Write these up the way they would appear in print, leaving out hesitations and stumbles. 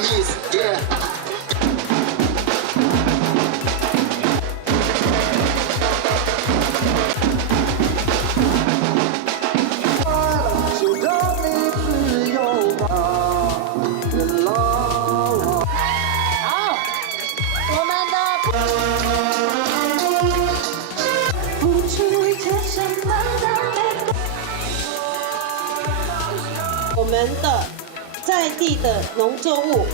miss, yeah. 我们的在地的农作物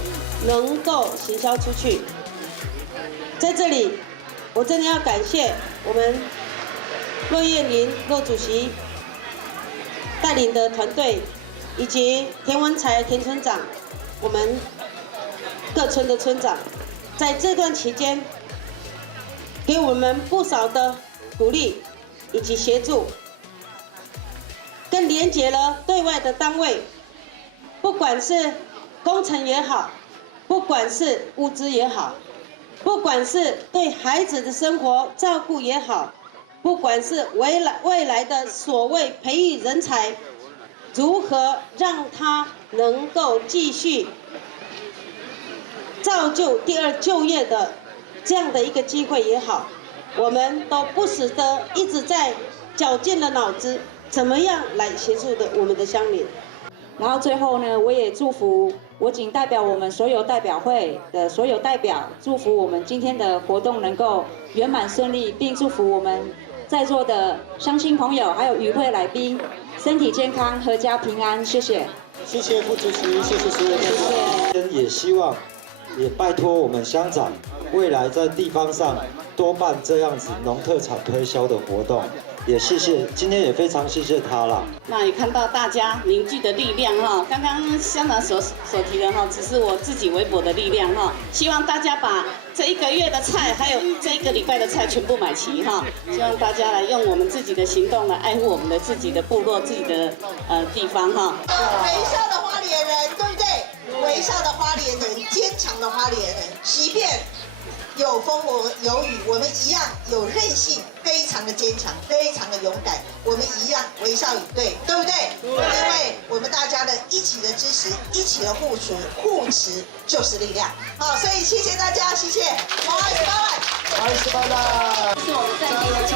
能够行销出去，在这里，我真的要感谢我们骆叶林骆主席带领的团队，以及田文才田村长，我们各村的村长，在这段期间给我们不少的鼓励以及协助。 更连结了对外的单位，不管是工程也好，不管是物资也好，不管是对孩子的生活照顾也好，不管是未来的所谓培育人才，如何让他能够继续造就第二就业的这样的一个机会也好，我们都不时的一直在绞尽了脑汁。 怎么样来协助的我们的乡邻？然后最后呢，我也祝福，我仅代表我们所有代表会的所有代表，祝福我们今天的活动能够圆满顺利，并祝福我们在座的乡亲朋友还有与会来宾身体健康、阖家平安。谢谢。谢谢副主席，谢谢所有的谢谢。也希望，也拜托我们乡长，未来在地方上多办这样子农特产推销的活动。 也谢谢，今天也非常谢谢他啦。那也看到大家凝聚的力量哈，刚刚乡长所提的哈，只是我自己微薄的力量哈。希望大家把这1个月的菜，还有这1个礼拜的菜全部买齐哈。希望大家来用我们自己的行动来爱护我们的自己的部落、自己的地方哈。微笑的花莲人，对不对？微笑的花莲人，坚强的花莲人，即便 有风有雨，我们一样有韧性，非常的坚强，非常的勇敢。我们一样微笑以对，对不对？因为我们大家的一起的支持，一起的互持就是力量。好，所以谢谢大家，谢谢。不好意思，拜拜。不好意思，拜拜。是我们在地的